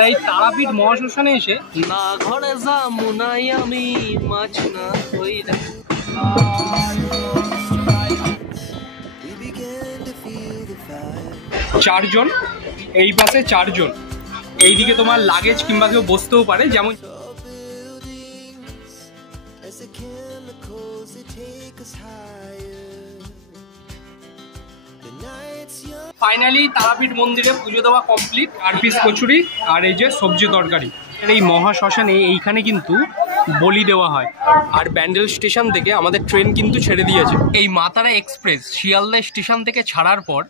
তাই তারাপীঠ মহাশ্মশানে এসে না ঘরে যামুনাই আমি মাছ না হইরা। চারজন, এই পাশে চারজন, এইদিকে তোমার লাগেজ কিংবা কেউ বসতেও পারে। যেমন ফাইনালি তারাপীঠ মন্দিরে পুজো দেওয়া কমপ্লিট। আর পিস কচুরি আর এই যে সবজি তরকারি। এই মহাশ্মশানে এইখানে কিন্তু বলি দেওয়া হয়। আর ব্যান্ডেল স্টেশন থেকে আমাদের ট্রেন কিন্তু ছেড়ে দিয়েছে। এই মাতারা এক্সপ্রেস শিয়ালদা স্টেশন থেকে ছাড়ার পর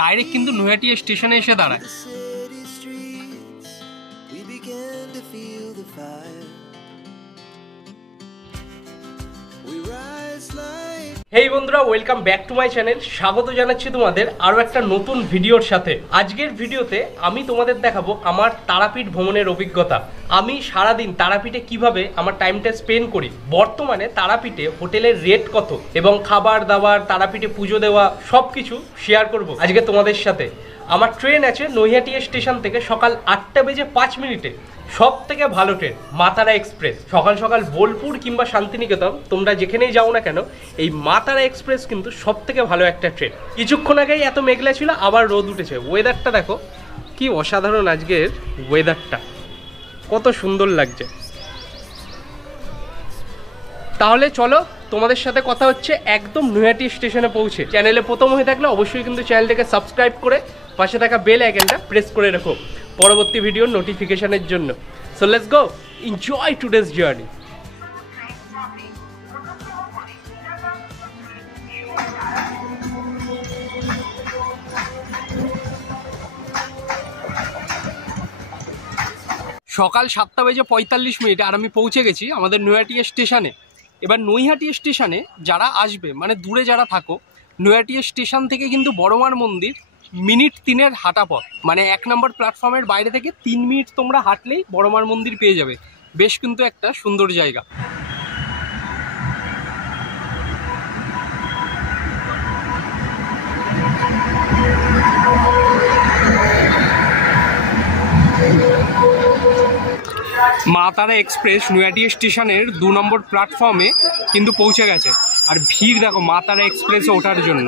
ডাইরেক্ট কিন্তু নৈহাটিয়া স্টেশনে এসে দাঁড়ায়। হেই বন্ধুরা, welcome back to my channel. স্বাগত জানাচ্ছি তোমাদের আরও একটা নতুন ভিডিওর সাথে। আজকের ভিডিওতে আমি তোমাদের দেখাবো আমার তারাপীঠ ভ্রমণের অভিজ্ঞতা। আমি সারাদিন তারাপীঠে কিভাবে আমার টাইমটা স্পেন্ড করি, বর্তমানে তারাপীঠে হোটেলের রেট কত এবং খাবার দাবার, তারাপীঠে পুজো দেওয়া সব কিছু শেয়ার করব আজকে তোমাদের সাথে। আমার ট্রেন আছে নৈহাটিয়া স্টেশন থেকে সকাল 8:05 সব থেকে ভালো ট্রেন মাতারা এক্সপ্রেস। সকাল সকাল বোলপুর কিংবা শান্তিনিকেতন তোমরা যেখানেই যাও না কেন, এই মাতারা এক্সপ্রেস কিন্তু সব থেকে ভালো একটা ট্রেন। কিছুক্ষণ আগেই এত মেঘলা ছিল, আবার রোদ উঠেছে। ওয়েদারটা দেখো কি অসাধারণ, আজকের ওয়েদারটা কত সুন্দর লাগছে। তাহলে চলো তোমাদের সাথে কথা হচ্ছে একদম নৈহাটি স্টেশনে পৌঁছে। চ্যানেলে প্রথম হয়ে থাকলে অবশ্যই কিন্তু চ্যানেলটাকে সাবস্ক্রাইব করে পাশে থাকা বেল আইকনটা প্রেস করে রাখো পরবর্তী ভিডিওর নোটিফিকেশনের জন্য। So let's go, enjoy today's journey. সকাল 7:45 আর আমি পৌঁছে গেছি আমাদের নৈহাটিয়া স্টেশনে। এবার নৈহাটিয়া স্টেশনে যারা আসবে, মানে দূরে যারা থাকো, নৈহাটিয়া স্টেশন থেকে কিন্তু বড়মার মন্দির মিনিট 3-এর হাঁটা পথ। মানে 1 নম্বর প্ল্যাটফর্মের বাইরে থেকে 3 মিনিট তোমরা হাঁটলেই বড়মার মন্দির পেয়ে যাবে। বেশ কিন্তু একটা সুন্দর জায়গা। মা তারা এক্সপ্রেস নৈহাটিয়া স্টেশনের 2 নম্বর প্ল্যাটফর্মে কিন্তু পৌঁছে গেছে। আর ভিড় দেখো মা তারা এক্সপ্রেসে ওঠার জন্য।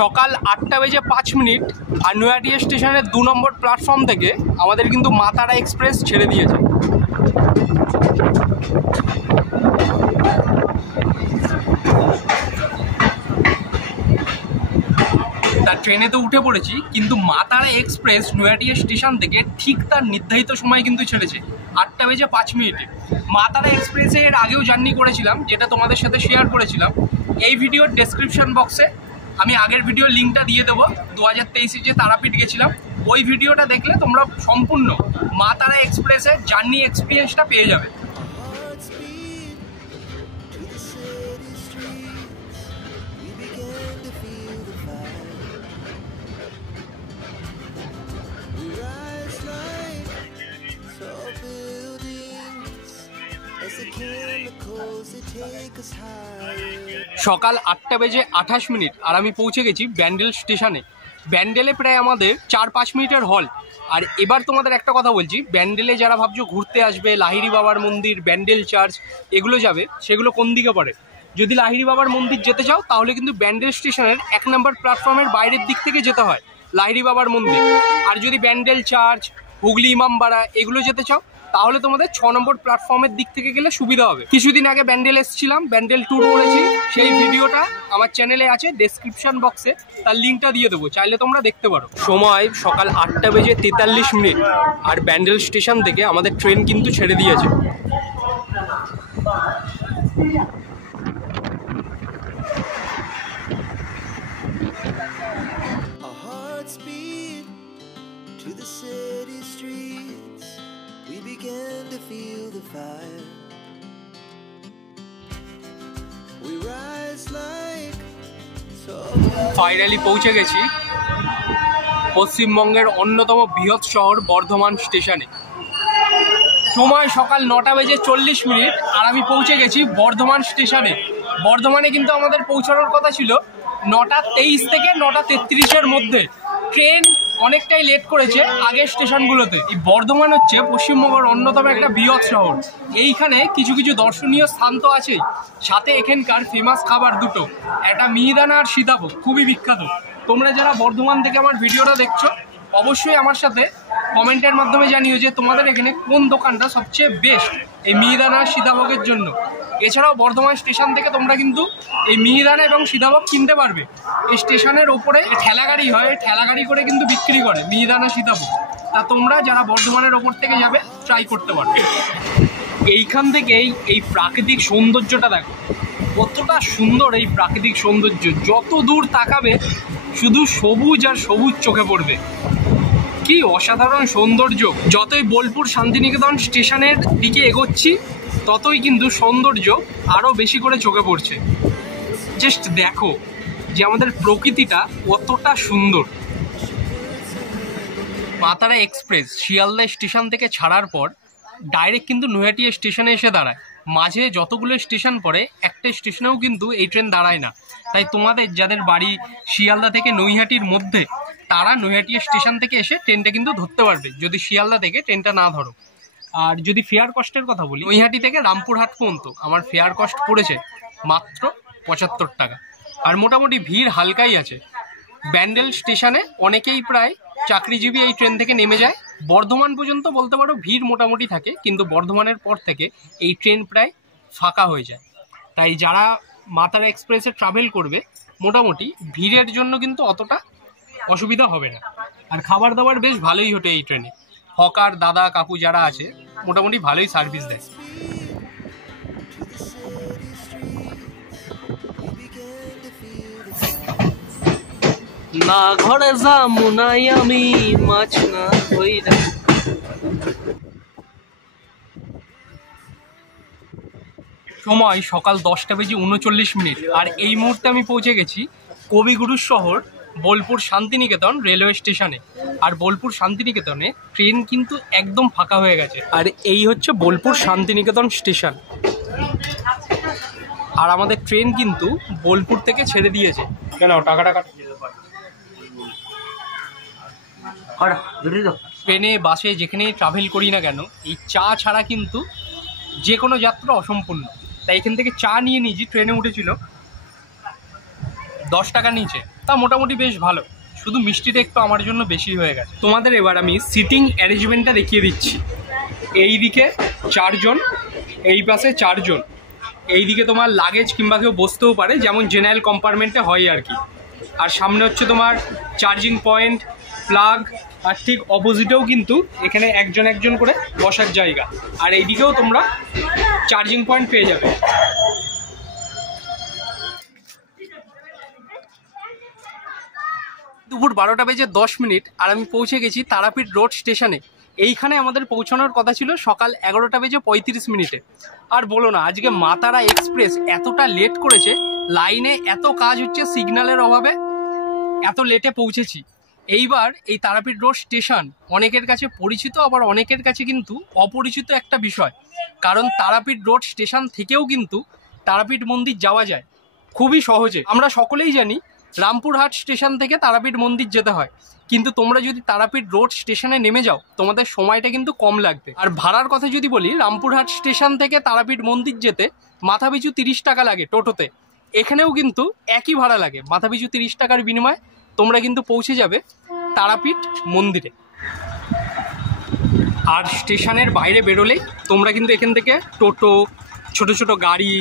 সকাল 8:05 আর নৈহাটিয়া স্টেশনের 2 নম্বর প্ল্যাটফর্ম থেকে আমাদের কিন্তু মা তারা এক্সপ্রেস ছেড়ে দিয়েছে। তার ট্রেনে তো উঠে পড়েছি, কিন্তু মা তারা এক্সপ্রেস নৈহাটিয়া স্টেশন থেকে ঠিক তার নির্ধারিত সময় কিন্তু ছেড়েছে 8:05। মা তারা এক্সপ্রেসে এর আগেও জার্নি করেছিলাম, যেটা তোমাদের সাথে শেয়ার করেছিলাম। এই ভিডিওর ডেসক্রিপশন বক্সে আমি আগের ভিডিওর লিঙ্কটা দিয়ে দেবো। 2023 যে তারাপীঠ গেছিলাম, ওই ভিডিওটা দেখলে তোমরা সম্পূর্ণ মা তারা এক্সপ্রেসের জার্নি এক্সপিরিয়েন্সটা পেয়ে যাবে। সকাল 8:28 আর আমি পৌঁছে গেছি ব্যান্ডেল স্টেশনে। ব্যান্ডেলে প্রায় আমাদের 4-5 মিনিটের হল। আর এবার তোমাদের একটা কথা বলছি, ব্যান্ডেলে যারা ভাবছো ঘুরতে আসবে, লাহিড়ী বাবার মন্দির, ব্যান্ডেল চার্চ এগুলো যাবে, সেগুলো কোন দিকে পড়ে? যদি লাহিড়ী বাবার মন্দির যেতে চাও তাহলে কিন্তু ব্যান্ডেল স্টেশনের 1 নম্বর প্ল্যাটফর্মের বাইরের দিক থেকে যেতে হয় লাহিড়ী বাবার মন্দির। আর যদি ব্যান্ডেল চার্চ, হুগলি ইমামবাড়া এগুলো যেতে চাও তাহলে তোমাদের 6 নম্বর প্ল্যাটফর্মের দিক থেকে গেলে সুবিধা হবে। কিছুদিন আগে ব্যান্ডেল এসেছিলাম, ব্যান্ডেল ট্যুর করেছি, সেই ভিডিওটা আমার চ্যানেলে আছে, ডেসক্রিপশন বক্সে তার লিঙ্কটা দিয়ে দেবো, চাইলে তোমরা দেখতে পারো। সময় সকাল 8:43 আর ব্যান্ডেল স্টেশন থেকে আমাদের ট্রেন কিন্তু ছেড়ে দিয়েছে। ফাইনালি পৌঁছে গেছি পশ্চিমবঙ্গের অন্যতম বৃহৎ শহর বর্ধমান স্টেশনে। সময় সকাল 9:40 আর আমি পৌঁছে গেছি বর্ধমান স্টেশনে। বর্ধমানে কিন্তু আমাদের পৌঁছানোর কথা ছিল 9:23 থেকে 9:33-এর মধ্যে ট্রেন অনেকটাই লেট করেছে আগের স্টেশনগুলোতে। এই বর্ধমান হচ্ছে পশ্চিমবঙ্গের অন্যতম একটা বৃহৎ শহর। এইখানে কিছু কিছু দর্শনীয় স্থান তো আছেই, সাথে এখানকার ফেমাস খাবার দুটো, একটা মিহিদানা আর সীতাভোগ, খুবই বিখ্যাত। তোমরা যারা বর্ধমান থেকে আমার ভিডিওটা দেখছো অবশ্যই আমার সাথে কমেন্টের মাধ্যমে জানিও যে তোমাদের এখানে কোন দোকানটা সবচেয়ে বেস্ট এই মিহিদানা সীতাভোগের জন্য। এছাড়াও বর্ধমান স্টেশন থেকে তোমরা কিন্তু এই মিহিদানা এবং সীতাভোগ কিনতে পারবে। এই স্টেশনের ওপরে ঠেলাগাড়ি হয়, ঠেলাগাড়ি করে কিন্তু বিক্রি করে মিহিদানা সীতাভোগ। তা তোমরা যারা বর্ধমানের ওপর থেকে যাবে ট্রাই করতে পারবে। এইখান থেকেই এই প্রাকৃতিক সৌন্দর্যটা দেখো, কতটা সুন্দর এই প্রাকৃতিক সৌন্দর্য। যত দূর তাকাবে শুধু সবুজ আর সবুজ চোখে পড়বে, কি অসাধারণ সৌন্দর্য। যতই বোলপুর শান্তিনিকেতন স্টেশনের দিকে এগোচ্ছি ততই কিন্তু সৌন্দর্য আরও বেশি করে চোখে পড়ছে। জাস্ট দেখো যে আমাদের প্রকৃতিটা কতটা সুন্দর। মাতারা এক্সপ্রেস শিয়ালদা স্টেশন থেকে ছাড়ার পর ডাইরেক্ট কিন্তু নৈহাটি স্টেশনে এসে দাঁড়ায়। মাঝে যতগুলো স্টেশন পড়ে একটা স্টেশনেও কিন্তু এই ট্রেন দাঁড়ায় না। তাই তোমাদের যাদের বাড়ি শিয়ালদা থেকে নৈহাটির মধ্যে তারা নৈহাটি স্টেশন থেকে এসে ট্রেনটা কিন্তু ধরতে পারবে যদি শিয়ালদা থেকে ট্রেনটা না ধরো। আর যদি ফেয়ার কস্টের কথা বলি, নৈহাটি থেকে রামপুরহাট পর্যন্ত আমার ফেয়ার কস্ট পড়েছে মাত্র 75 টাকা। আর মোটামুটি ভিড় হালকাই আছে। ব্যান্ডেল স্টেশনে অনেকেই প্রায় চাকরিজীবী এই ট্রেন থেকে নেমে যায়। বর্ধমান পর্যন্ত বলতে পারো ভিড় মোটামুটি থাকে, কিন্তু বর্ধমানের পর থেকে এই ট্রেন প্রায় ফাঁকা হয়ে যায়। তাই যারা মাতারা এক্সপ্রেসে ট্রাভেল করবে মোটামুটি ভিড়ের জন্য কিন্তু অতটা অসুবিধা হবে না। আর খাবার দাবার বেশ ভালোই হতো এই ট্রেনে। হকার দাদা কাকু যারা আছে মোটামুটি ভালোই সার্ভিস দেয়। না ঘরে যামু নাই আমি মাছ না হইরা। সময় সকাল 10:39। আর এই মুহূর্তে আমি পৌঁছে গেছি কবিগুরুর শহর বোলপুর শান্তিনিকেতন রেলওয়ে স্টেশনে। আর বোলপুর শান্তিনিকেতনে ট্রেন কিন্তু একদম ফাঁকা হয়ে গেছে। আর এই হচ্ছে বোলপুর শান্তিনিকেতন স্টেশন। আর আমাদের ট্রেন কিন্তু বোলপুর থেকে ছেড়ে দিয়েছে। কেন টাকাটা ট্রেনে বাসে যেখানেই ট্রাভেল করি না কেন এই চা ছাড়া কিন্তু যে কোনো যাত্রা অসম্পূর্ণ। তাই এখান থেকে চা নিয়ে নিয়েছি। ট্রেনে উঠেছিল 10 টাকা নিচে, তা মোটামুটি বেশ ভালো। শুধু মিষ্টিটা একটু আমার জন্য বেশি হয়ে গেছে। তোমাদের এবার আমি সিটিং অ্যারেঞ্জমেন্টটা দেখিয়ে দিচ্ছি। এই দিকে 4 জন, এই পাশে 4 জন। এই দিকে তোমার লাগেজ কিংবা কেউ বসতেও পারে, যেমন জেনারেল কম্পার্টমেন্টে হয় আর কি। আর সামনে হচ্ছে তোমার চার্জিং পয়েন্ট, প্লাগ। আর ঠিক অপোজিটেও কিন্তু এখানে একজন একজন করে বসার জায়গা। আর এইদিকেও তোমরা চার্জিং পয়েন্ট পেয়ে যাবে। দুপুর 12:10 আর আমি পৌঁছে গেছি তারাপীঠ রোড স্টেশনে। এইখানে আমাদের পৌঁছানোর কথা ছিল সকাল 11:35। আর বলো না, আজকে মাতারা এক্সপ্রেস এতটা লেট করেছে, লাইনে এত কাজ হচ্ছে সিগন্যালের অভাবে এত লেটে পৌঁছেছি। এইবার এই তারাপীঠ রোড স্টেশন অনেকের কাছে পরিচিত, আবার অনেকের কাছে কিন্তু অপরিচিত একটা বিষয়। কারণ তারাপীঠ রোড স্টেশন থেকেও কিন্তু তারাপীঠ মন্দির যাওয়া যায় খুবই সহজে। আমরা সকলেই জানি রামপুরহাট স্টেশন থেকে তারাপীঠ মন্দির যেতে হয়, কিন্তু তোমরা যদি তারাপীঠ রোড স্টেশনে নেমে যাও তোমাদের সময়টা কিন্তু কম লাগবে। আর ভাড়ার কথা যদি বলি, রামপুরহাট স্টেশন থেকে তারাপীঠ মন্দির যেতে মাথাপিছু 30 টাকা লাগে টোটোতে। এখানেও কিন্তু একই ভাড়া লাগে, মাথাপিছু 30 টাকার বিনিময়ে তোমরা কিন্তু পৌঁছে যাবে তারাপীঠ মন্দিরে। আর স্টেশনের বাইরে বেরোলেই তোমরা কিন্তু এখান থেকে টোটো, ছোট ছোট গাড়ি,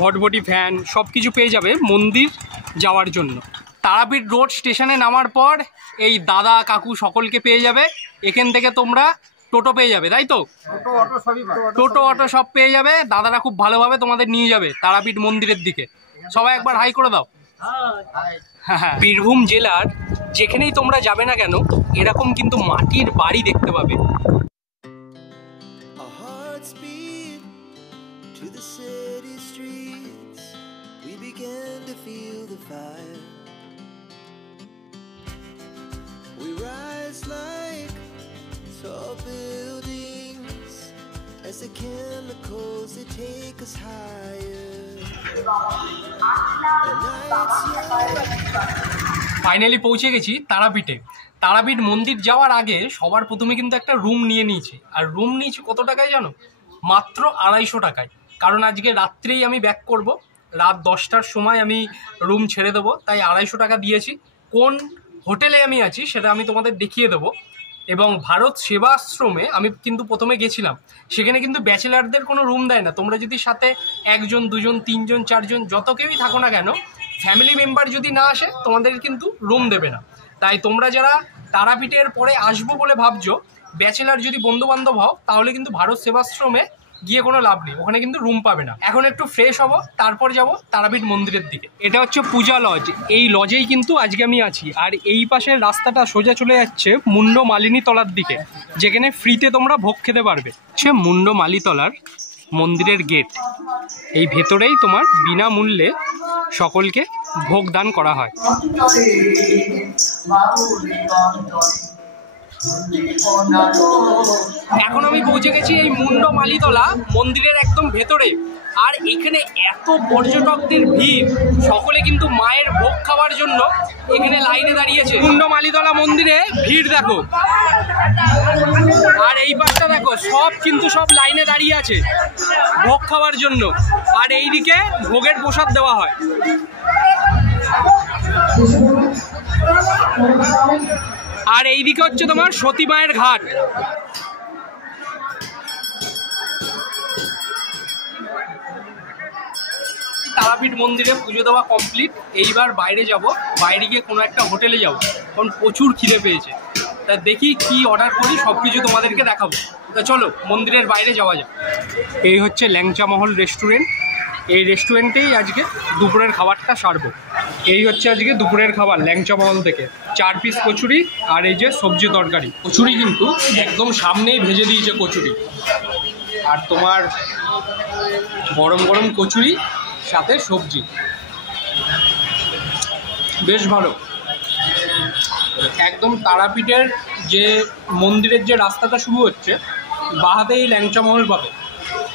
ভটভটি ভ্যান সব কিছু পেয়ে যাবে মন্দির যাওয়ার জন্য। তারাপীঠ রোড স্টেশনে নামার পর এই দাদা কাকু সকলকে পেয়ে যাবে। এখান থেকে তোমরা টোটো পেয়ে যাবে, তাই তো? টোটো অটো সব পেয়ে যাবে। দাদারা খুব ভালোভাবে তোমাদের নিয়ে যাবে তারাপীঠ মন্দিরের দিকে। সবাই একবার হাই করে দাও। হ্যাঁ, বীরভূম জেলার যেখানেই তোমরা যাবে না কেন এরকম কিন্তু মাটির বাড়ি দেখতে পাবে। As the chemicals, they take us higher. Finally পৌঁছে গেছি তারাপীঠে। তারাপীঠ মন্দির যাওয়ার আগে সবার প্রথমে কিন্তু একটা রুম নিয়ে নিয়েছি, আর রুম নিয়েছি কত টাকায় জানো? মাত্র 250 টাকায়। কারণ আজকে রাত্রেই আমি ব্যাক করব, রাত 10টার সময় আমি রুম ছেড়ে দেবো, তাই 250 টাকা দিয়েছি। কোন হোটেলে আমি আছি সেটা আমি তোমাদের দেখিয়ে দেবো। এবং ভারত সেবা আশ্রমে আমি কিন্তু প্রথমে গেছিলাম, সেখানে কিন্তু ব্যাচেলারদের কোনো রুম দেয় না। তোমরা যদি সাথে 1 জন 2 জন 3 জন 4 জন যত কেউই থাকো না কেন, ফ্যামিলি মেম্বার যদি না আসে তোমাদের কিন্তু রুম দেবে না। তাই তোমরা যারা তারাপীঠের পরে আসবো বলে ভাবছো, ব্যাচেলার যদি বন্ধু বান্ধব হও, তাহলে কিন্তু ভারত সেবাশ্রমে গিয়ে কোনো লাভ নেই, ওখানে কিন্তু রুম পাবে না। এখন একটু ফ্রেশ হব, তারপর যাব তারাপীঠ মন্দিরের দিকে। এটা হচ্ছে পূজা লজ, এই লজেই কিন্তু আজকে আমি আছি। আর এই পাশের রাস্তাটা সোজা চলে যাচ্ছে মুন্ড মালিনী তলার দিকে, যেখানে ফ্রিতে তোমরা ভোগ খেতে পারবে। হচ্ছে মুন্ড মালি তলার মন্দিরের গেট, এই ভেতরেই তোমার বিনামূল্যে সকলকে ভোগ দান করা হয়। এখন আমি পৌঁছে গেছি এই মুন্ড মালিতলা মন্দিরের একদম ভেতরে। আর এখানে এত পর্যটকদের ভিড়, সকলে কিন্তু মায়ের ভোগ খাওয়ার জন্য এখানে লাইনে দাঁড়িয়েছে। মুন্ড মালিতলা মন্দিরে ভিড় দেখো, আর এই পাশটা দেখো, সব লাইনে দাঁড়িয়ে আছে ভোগ খাওয়ার জন্য। আর এইদিকে ভোগের প্রসাদ দেওয়া হয়। আর এইদিকে হচ্ছে তোমার সতী মায়ের ঘাট। তারাপীঠ মন্দিরে পুজো দেওয়া কমপ্লিট। এইবার বাইরে যাব, বাইরে গিয়ে কোনো একটা হোটেলে যাব, কারণ প্রচুর খিদে পেয়েছে। তা দেখি কি অর্ডার করি, সব কিছু তোমাদেরকে দেখাবো। তা চলো মন্দিরের বাইরে যাওয়া যাক। এই হচ্ছে ল্যাংচা মহল রেস্টুরেন্ট, এই রেস্টুরেন্টেই আজকে দুপুরের খাবারটা সারবো। এই হচ্ছে আজকে দুপুরের খাবার ল্যাংচা মহল থেকে, 4 পিস কচুরি আর এই যে সবজি তরকারি। কচুরি কিন্তু একদম সামনেই ভেজে দিয়েছে কচুরি, আর তোমার গরম গরম কচুরি সাথে সবজি, বেশ ভালো। একদম তারাপীঠের যে মন্দিরের যে রাস্তাটা শুরু হচ্ছে, বাহাতে এই ল্যাংচা মহল পাবে।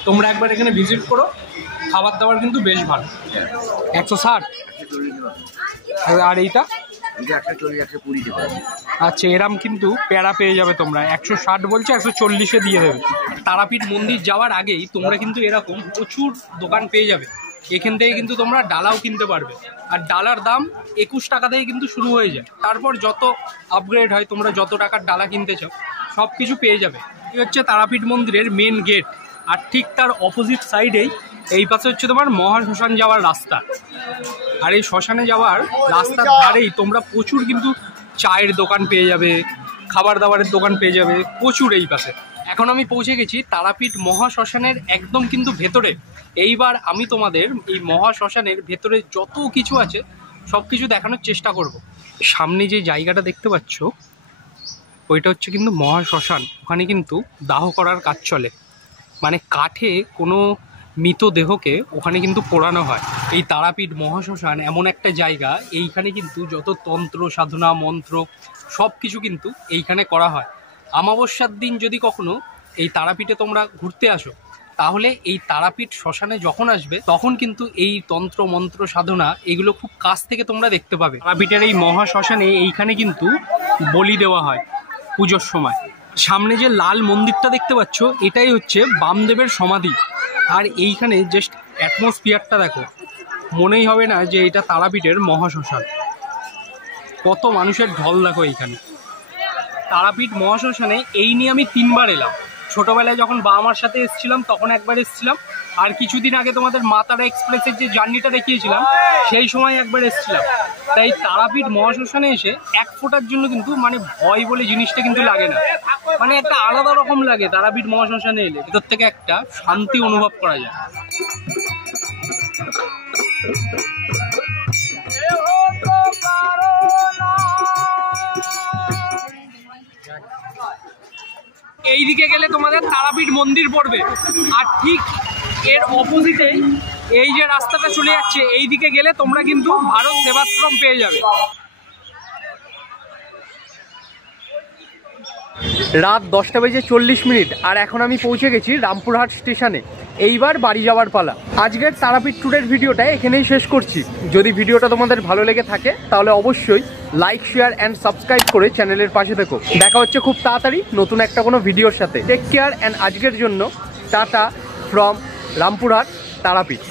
তোমরা একবার এখানে ভিজিট করো, খাবার দাবার কিন্তু বেশ ভালো। 160। আর এইটা আচ্ছা, এরম কিন্তু প্যারা পেয়ে যাবে তোমরা। 160 বলছে, 140-এ দিয়ে দেবে। তারাপীঠ মন্দির যাওয়ার আগেই তোমরা কিন্তু এরকম প্রচুর দোকান পেয়ে যাবে। এখান থেকে কিন্তু তোমরা ডালাও কিনতে পারবে, আর ডালার দাম 21 টাকা থেকে কিন্তু শুরু হয়ে যায়। তারপর যত আপগ্রেড হয়, তোমরা যত টাকার ডালা কিনতে চাও সব কিছু পেয়ে যাবে। এই হচ্ছে তারাপীঠ মন্দিরের মেন গেট, আর ঠিক তার অপোজিট সাইডেই এই পাশে হচ্ছে তোমার মহাশ্মশান যাওয়ার রাস্তা। আর এই শ্মশানে যাওয়ার রাস্তার ধারেই তোমরা প্রচুর কিন্তু চায়ের দোকান পেয়ে যাবে, খাবার দাবারের দোকান পেয়ে যাবে প্রচুর এই পাশে। এখন আমি পৌঁছে গেছি তারাপীঠ মহাশ্মশানের একদম কিন্তু ভেতরে। এইবার আমি তোমাদের এই মহাশ্মশানের ভেতরে যত কিছু আছে সব কিছু দেখানোর চেষ্টা করব। সামনে যে জায়গাটা দেখতে পাচ্ছ, ওইটা হচ্ছে কিন্তু মহাশ্মশান। ওখানে কিন্তু দাহ করার কাজ চলে, মানে কাঠে কোনো মৃতদেহকে ওখানে কিন্তু পোড়ানো হয়। এই তারাপীঠ মহাশ্মশান এমন একটা জায়গা, এইখানে কিন্তু যত তন্ত্র সাধনা মন্ত্র সব কিছু কিন্তু এইখানে করা হয়। অমাবস্যার দিন যদি কখনো এই তারাপীঠে তোমরা ঘুরতে আসো, তাহলে এই তারাপীঠ শ্মশানে যখন আসবে, তখন কিন্তু এই তন্ত্র মন্ত্র সাধনা এগুলো খুব কাছ থেকে তোমরা দেখতে পাবে। তারাপীঠের এই মহাশ্মশানে এইখানে কিন্তু বলি দেওয়া হয় পুজোর সময়। সামনে যে লাল মন্দিরটা দেখতে পাচ্ছ, এটাই হচ্ছে বামদেবের সমাধি। আর এইখানে জাস্ট অ্যাটমসফিয়ারটা দেখো, মনেই হবে না যে এটা তারাপীঠের মহাশ্মশান। কত মানুষের ঢল দেখো এইখানে। তারাপীঠ মহাশ্মশানে এই নিয়ে আমি 3 বার এলাম। ছোটোবেলায় যখন বাবা মার সাথে এসেছিলাম তখন একবার এসেছিলাম, আর কিছুদিন আগে তোমাদের মা তারা এক্সপ্রেসের যে জার্নিটা দেখিয়েছিলাম সেই সময় একবার এসেছিলাম। তাই তারাপীঠ মহাশ্মশানে এসে এক ফোঁটার জন্য কিন্তু মানে ভয় বলে জিনিসটা কিন্তু লাগে না, মানে একটা আলাদা রকম লাগে। তারাপীঠ মহাশ্মশানে এলে ভেতর থেকে একটা শান্তি অনুভব করা যায়। এইদিকে গেলে তোমাদের তারাপীঠ মন্দির পড়বে, আর ঠিক এর অপোজিটে এই যে রাস্তাটা চলে যাচ্ছে, এই দিকে গেলে তোমরা কিন্তু ভারত সেবাশ্রম পেয়ে যাবে। রাত 10:40 আর এখন আমি পৌঁছে গেছি রামপুরহাট স্টেশনে। এইবার বাড়ি যাওয়ার পালা। আজকের তারাপীঠ ট্যুরের ভিডিওটা এখানেই শেষ করছি। যদি ভিডিওটা তোমাদের ভালো লেগে থাকে তাহলে অবশ্যই লাইক, শেয়ার অ্যান্ড সাবস্ক্রাইব করে চ্যানেলের পাশে থেকো। দেখা হচ্ছে খুব তাড়াতাড়ি নতুন একটা কোনো ভিডিওর সাথে। টেক কেয়ার অ্যান্ড আজকের জন্য টাটা ফ্রম রামপুরহাট তারাপীঠ।